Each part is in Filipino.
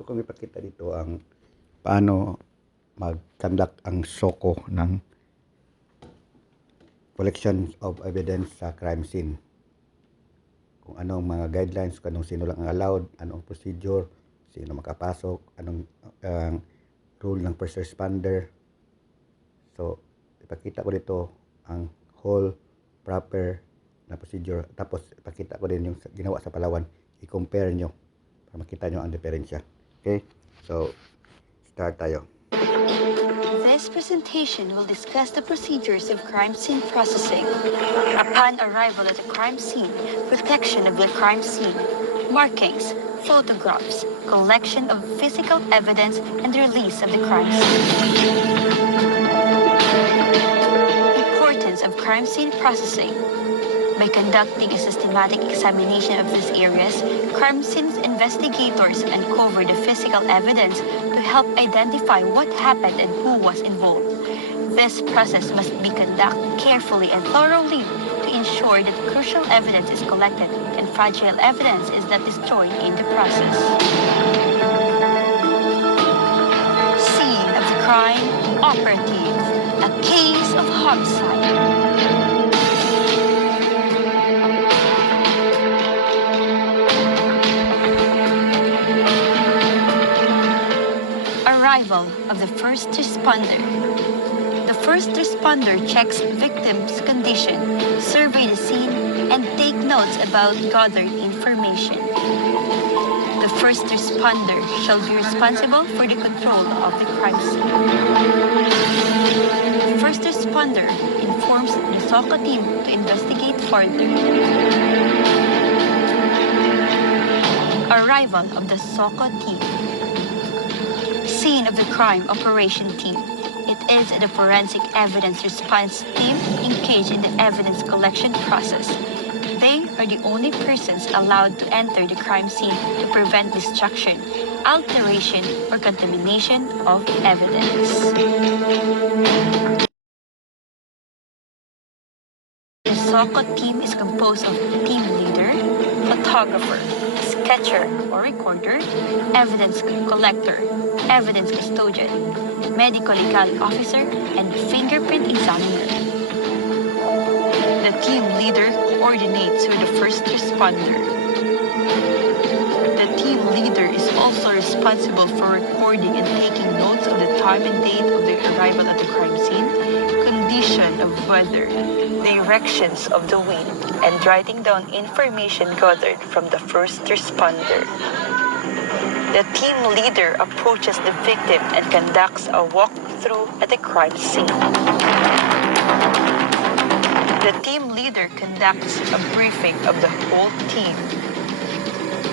gusto kong ipakita dito ang paano mag-conduct ang SOCO ng collection of evidence sa crime scene. Kung anong mga guidelines, kung anong sino lang ang allowed, anong procedure, sino makapasok, anong rule ng first responder. So, ipakita ko dito ang whole proper na procedure. Tapos, ipakita ko din yung ginawa sa Palawan. I-compare nyo para makita nyo ang diferensya. Okay? So, start tayo. This presentation will discuss the procedures of crime scene processing. Upon arrival at the crime scene, protection of the crime scene, markings, photographs, collection of physical evidence, and release of the crime scene. Importance of crime scene processing. By conducting a systematic examination of these areas, crime scene investigators uncover the physical evidence to help identify what happened and who was involved. This process must be conducted carefully and thoroughly to ensure that crucial evidence is collected and fragile evidence is not destroyed in the process. Scene of the crime operative, a case of homicide. Arrival of the first responder. The first responder checks victim's condition, survey the scene, and take notes about gathered information. The first responder shall be responsible for the control of the crime scene. The first responder informs the SOCO team to investigate further. Arrival of the SOCO team. Scene of the crime operation team. It is the forensic evidence response team engaged in the evidence collection process. They are the only persons allowed to enter the crime scene to prevent destruction, alteration, or contamination of evidence. The SOCO team is composed of team leader, photographer, sketcher or recorder, evidence collector, evidence custodian, medical legal officer, and fingerprint examiner. The team leader coordinates with the first responder. The team leader is also responsible for recording and taking notes of the time and date of the arrival at the crime scene, condition of weather, directions of the wind, and writing down information gathered from the first responder. The team leader approaches the victim and conducts a walkthrough at the crime scene. The team leader conducts a briefing of the whole team.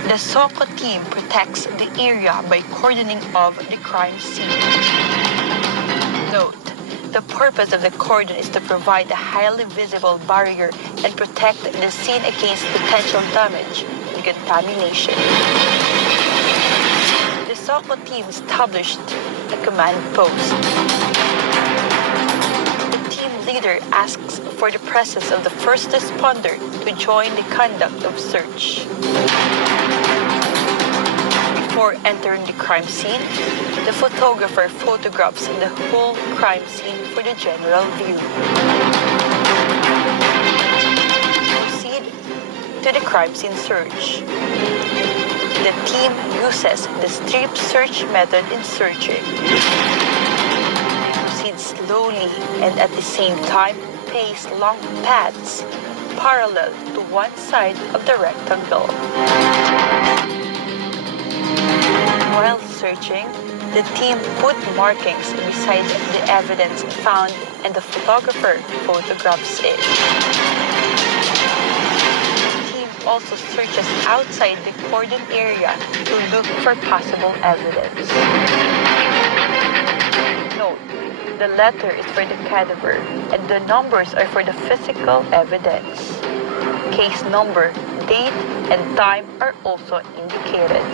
The SOCO team protects the area by cordoning of the crime scene. Note: the purpose of the cordon is to provide a highly visible barrier and protect the scene against potential damage and contamination. The SOCO team established a command post. The team leader asks for the presence of the first responder to join the conduct of search. Before entering the crime scene, the photographer photographs the whole crime scene for the general view. Proceed to the crime scene search. The team uses the strip search method in searching. Proceed slowly and at the same time pace long paths parallel to one side of the rectangle. While searching, the team put markings beside the evidence found and the photographer photographs it. The team also searches outside the cordon area to look for possible evidence. Note: the letter is for the cadaver and the numbers are for the physical evidence. Case number, date, and time are also indicated.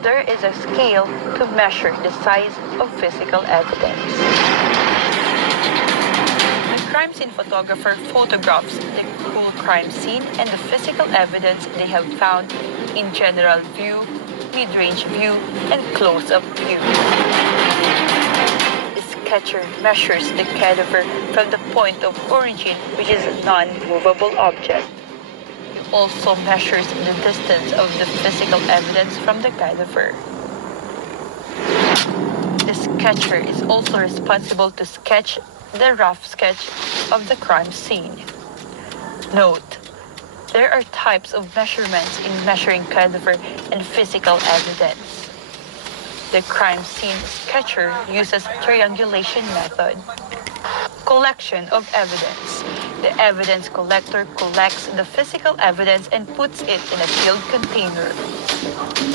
There is a scale to measure the size of physical evidence. The crime scene photographer photographs the whole crime scene and the physical evidence they have found in general view, mid-range view, and close-up view. The sketcher measures the cadaver from the point of origin, which is a non-movable object. It also measures the distance of the physical evidence from the cadaver. The sketcher is also responsible to sketch the rough sketch of the crime scene. Note, there are types of measurements in measuring cadaver and physical evidence. The crime scene sketcher uses triangulation method. Collection of evidence. The evidence collector collects the physical evidence and puts it in a sealed container.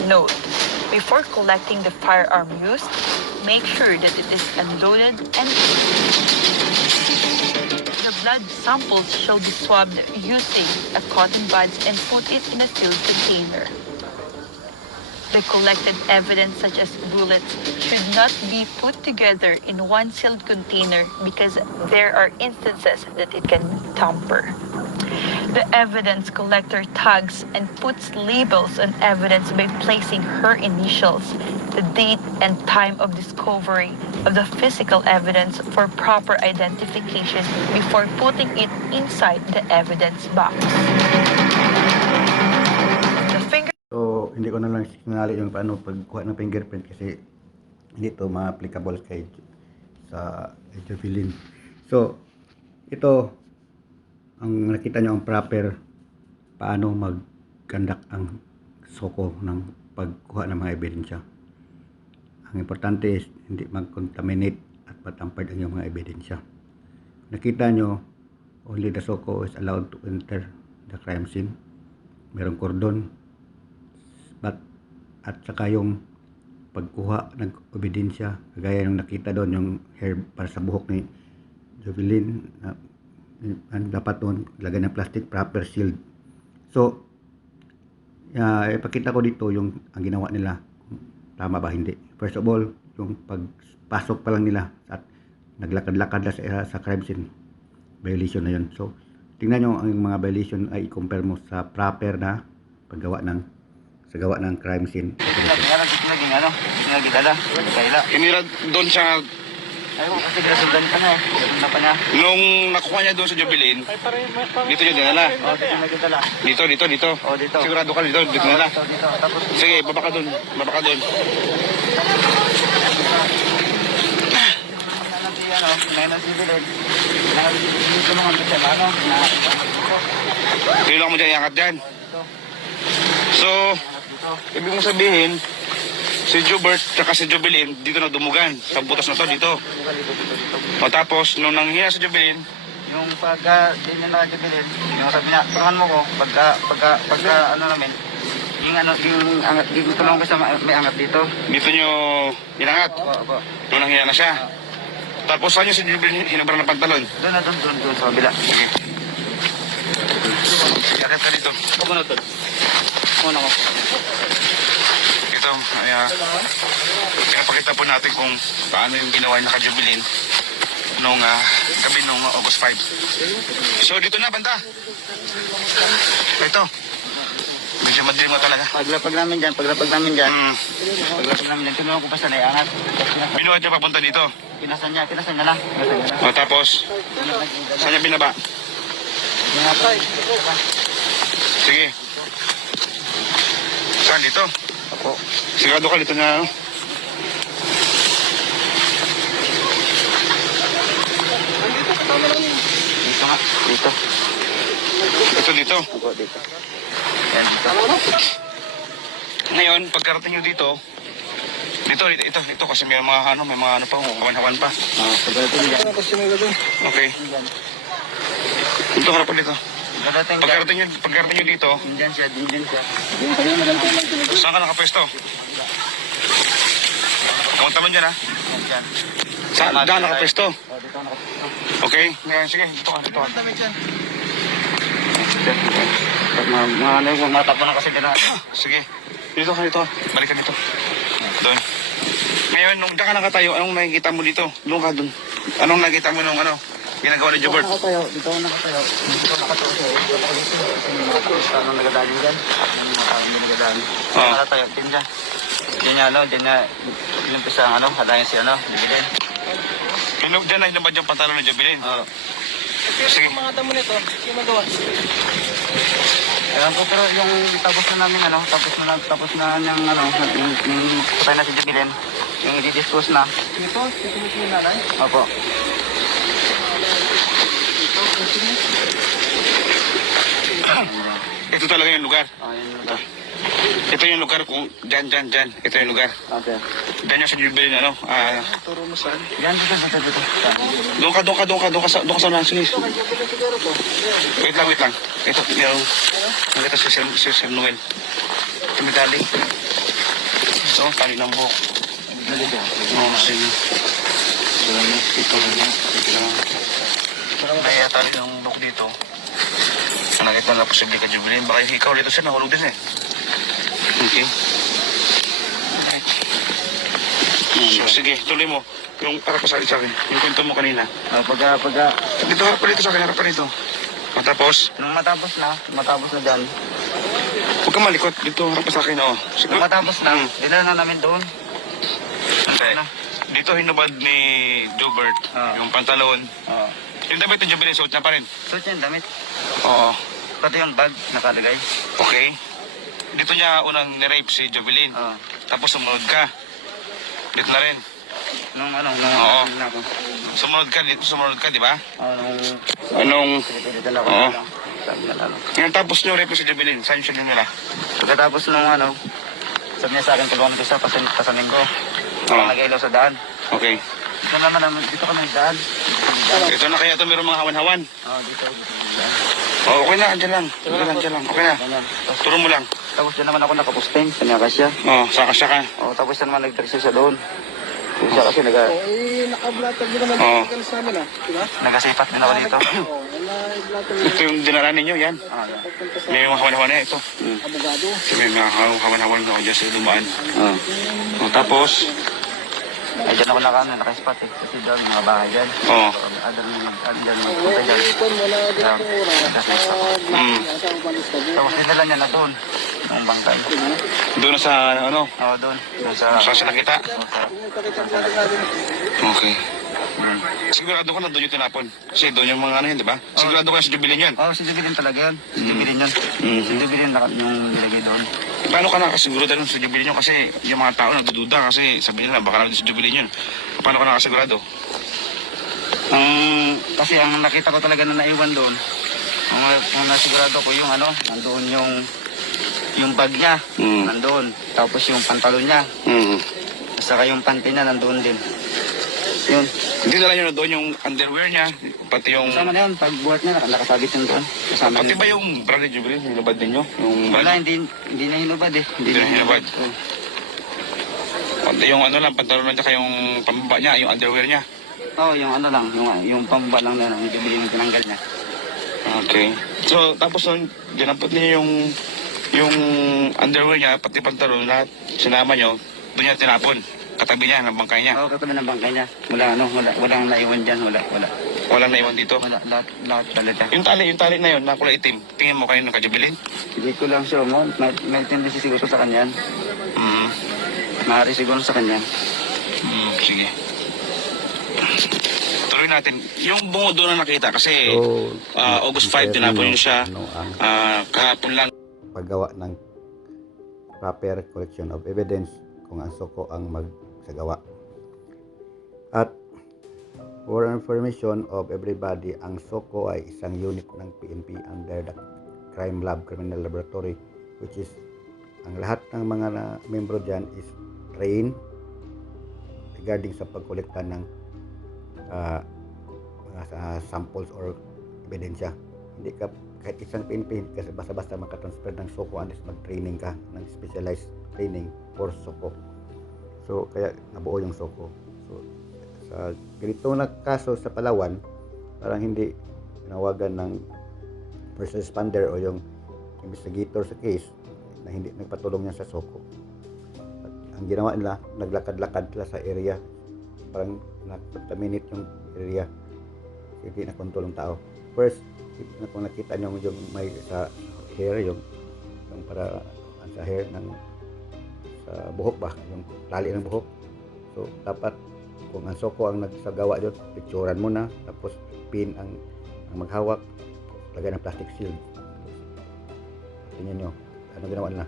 Note, before collecting the firearm used, make sure that it is unloaded and the blood samples shall be swabbed using a cotton buds and put it in a sealed container. The collected evidence such as bullets should not be put together in one sealed container because there are instances that it can tamper. The evidence collector tags and puts labels on evidence by placing her initials, the date and time of discovery of the physical evidence for proper identification before putting it inside the evidence box. The finger So, hindi ko na lang sinali yung paano pagkuha ng fingerprint kasi hindi to ma-applicable kay sa Jovelyn. So, ito ang nakita nyo ang proper paano mag-conduct ang soko ng pagkuha ng mga ebidensya. Ang importante is hindi mag-contaminate at matampered ang iyong mga ebidensya. Nakita nyo, only the soko is allowed to enter the crime scene. Merong cordon, at saka yung pagkuha ng ebidensya, kagaya yung nakita doon yung hair para sa buhok ni Jovelyn, dapat doon lagyan ng plastic, proper sealed. So ipakita ko dito yung ang ginawa nila, tama ba hindi. First of all, yung pagpasok pa lang nila at naglakad-lakad na sa crime scene, violation na yun. So tingnan nyo ang mga violation ay i-compare mo sa proper na paggawa ng crime scene. Inira doon siya Ayaw kasi grasundan ka na eh. Grasundan pa niya. nung nakuha niya doon sa Jovelyn. Dito niya dinala. O, dito na kita lang. Dito. O, dito. Sigurado ka dito dinala. Dito. Tapos, Sige, baba ka doon. Meron si Bilid. Dito naman kita na, ano? Kailangan mo dyan iangat dyan. So, Dito. ibig mong sabihin, si Jobert at si Jovelyn dito na dumugan. Sa butas na to dito. O tapos, nung nangyari sa Jovelyn, Yung pagka, di niya nakakibilid, yung sabi niya, tulungan mo ko, pagka, ano namin, yung angat, yung tulungan ko sa may angat dito. dito nyo inangat. Opo. Nung nangyari na siya. Tapos saan nyo si Jovelyn hinabara ng pantalon? Doon sa kabila. Sige. Akit ka dito. Kumunod doon. Muna ko. Ito, pinapakita po natin kung paano yung ginawa niya kay Jovelyn nung gabi nung August 5. So dito na, banda. Ito. Medyo madilim mo talaga. Paglapag namin dyan, tinulungan ko pa sa naiangat. Binuhat niya papunta dito. Pinasan niya lang. O tapos, saan niya binaba? Sige. Saan dito? Ako. Sigado ka dito na, ano? Dito nga. Dito. Ito dito. Ako dito. Yan dito. Ngayon, pagkarating nyo dito kasi may mga ano pa, kawan-hawan pa. Pagdating dyan. Okay. Dito ka na pa dito. Pagdating dyan. Pagkarating nyo dito, Dyan siya. saan ka nakapwesto? Kaunta mo dyan, ha? Dyan. Saan nakapwesto? O, dito nakapwesto. Okay, ngayon, sige, dito ka. Mga tapo na kasi dyan. Sige, dito ka. Balikan dito. Doon. Ngayon, nung dyan ka nakatayo, anong nakikita mo dito? Doon ka doon. Anong nakikita mo nung ginagawa ni Jobert? Nakatayo, dito ako nakatayo. Dito ako nakatayo siya. Dito ako dito. Kasi yung mga turista nang nagadaling dyan. Yung mga tao na nagadaling. Oo. Nakatayo, din dyan. Diyan niya, diyan niya, inumpisa ang halayan si Jubilin. Dyan na hinabad yung pantalon ni Jubilin. Oo. Sige. Kaya po, pero yung tapos na namin, tapos na yung patay na si Jubilin, yung i-dispose na. Ito yung nanay? Opo. Ito talaga yung lugar. Yun yung lugar. Ito yung lugar kung dyan. Ito yung lugar. Okay. Dyan yung sa Jubilin, Turo mo saan? Yan, dito. Doon ka sa unahan. Sige. Wait lang. Ito yung, nakita si Sir Noel. Tumidali. Ito, tali ng buhok. Sige. Ito. May tali ng buhok dito. Nakita na posible ka Jubilin. Baka yung ikaw dito siya, nahulog din eh. Okay. So, sige, tuloy mo. Yung para pa sa akin. Yung kwento mo kanina. Dito, harap pa dito sa akin, harap pa dito. Matapos, Nung matapos na dyan, huwag kang malikot. Dito, harap pa sa akin, oo. nung matapos na, dinala na namin doon. Hindi. Dito hinubad ni Jobert, yung pantalon. Oo. Yung damit ni Jubilin, suot niya pa rin. Suot niya yung damit. Oo. Pati yung bag nakalagay. Okay. Dito niya unang nirape si Jubilin. Oo. Tapos sumunod ka. Dito na rin. Nung Oo. na ako. Sumunod ka, di ba? Nung Anong... dito na ako. Oo. Sabi na lang. Ngayon tapos niyo rape si Jubilin, saan siya nila? Pagkatapos nung sabi niya sa akin, tulungan ko siya, pasanin ko. Oo. Nag-ilaw sa daan. Okay. Dito naman, dito kami nagdaan. Ito na kaya ito mayroong mga hawan-hawan. Oo, dito. Oh, okay na, andyan lang. Okay na. Ganyan. Turo mo lang. Tapos dyan naman ako nakapusting, kanya siya. Oh, saka siya ka. Tapos dyan naman nag-taxi siya doon. Siya kasi Nakablatag din naman Oo. dito sa amin diba? nagasipat din ako dito. Ito yung dinala ninyo, yan. May mga hawan-hawan na ito. Abogado. May mga hawan-hawan na ako dyan sa dumaan. Oo. Oh, tapos, Ay, dyan ako nakaspot eh. Kasi doon, mga bahay dyan. oh, Dyan, magpunta dyan. Ipon wala dito oras. mm, Nasa umalis ka din. Tapos dinala niya na doon. Nung bangkay. doon na sa, ano, Oo, doon. Doon sa... saan siya nakita? Pakita mo sa natin. Okay. Hmm. Sigurado ko na doon yung tinapon. Kasi doon yung mga ano yun, di ba? Sigurado ko na sa Jubilin yan. Oo, si Jubilin talaga yun. Si Jubilin yun. Mm. Si Jubilin yung nilagay doon. Paano ka nakasigurado nun sa Jubilin yun? Kasi yung mga tao nagdududa kasi sabihin nila baka naman sa Jubilin yun. Paano ka nakasigurado? Kasi ang nakita ko talaga na naiwan doon, ang nasigurado ko yung nandoon yung bag niya, Mm. nandoon. Tapos yung pantalon niya, Mm. saka yung panty niya nandoon din. Yun. Hindi na lang yun na doon yung underwear niya, pati yung... Kasama na yun, pag buhat niya, nakasabit yun doon. Kasama Pati yun. ba yung brand ni Jubilin, hinubad ninyo? Yung Wala, brand? hindi na hinubad eh. Hindi na hinubad. Oo. Pati yung ano lang, pantalon lang, tsaka yung pambaba niya, yung underwear niya. Oo, yung lang, yung pambaba lang na, yung bibili ng tinanggal niya. Okay. So, tapos nun, ginapot niyo yung underwear niya, pati pantalon, lahat sinama niyo, doon niya tinapon. Katabi niya, ng bangkay niya. Oo, katabi ng bangkay niya. Walang naiwan dyan, wala. Walang naiwan dito. Wala, lahat talaga. Yung tali na yun, na kulay itim, tingin mo kayo ng kajubilin? Hindi ko lang sure mo, may tendency siguro sa kanya. Mm. Maaari siguro sa kanya. Sige. Tuloy natin. Yung bungo doon na nakita kasi August 5 tinapon yun siya. Ano ang Kahapon lang. paggawa ng proper collection of evidence kung ang soko ang magsagawa. At for information of everybody, ang soko ay isang unit ng PNP under the Crime Lab, Criminal Laboratory, which is ang lahat ng mga membro dyan is trained regarding sa pagkolekta ng mga samples or ebidensya. Hindi ka kahit isang PNP kasi basta-basta makatransfer ng soko unless mag-training ka ng specialized training for soko. So kaya nabuo yung soko. So sa ganito na kaso sa Palawan, parang hindi tinawagan ng first responder o yung investigator sa case na hindi nagpatulong niya sa soko. At ang ginawa nila, naglakad-lakad sila sa area, parang na-contaminate yung area. hindi na kontrol ng tao. First, kung nakita nyo yung may sa hair, yung para sa hair ng sa buhok ba, yung tali ng buhok. So, dapat kung ang soko ang nagsagawa doon, picturean mo na, tapos pin ang maghawak, lagay ng plastic shield. Tingnan nyo, ano ginawa nila?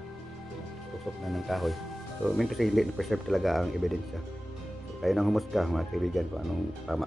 Tusok na ng kahoy. So, mean to say, hindi na-preserve talaga ang ebidensya. So, kayo nang humusga, mga kaibigan, kung anong tama.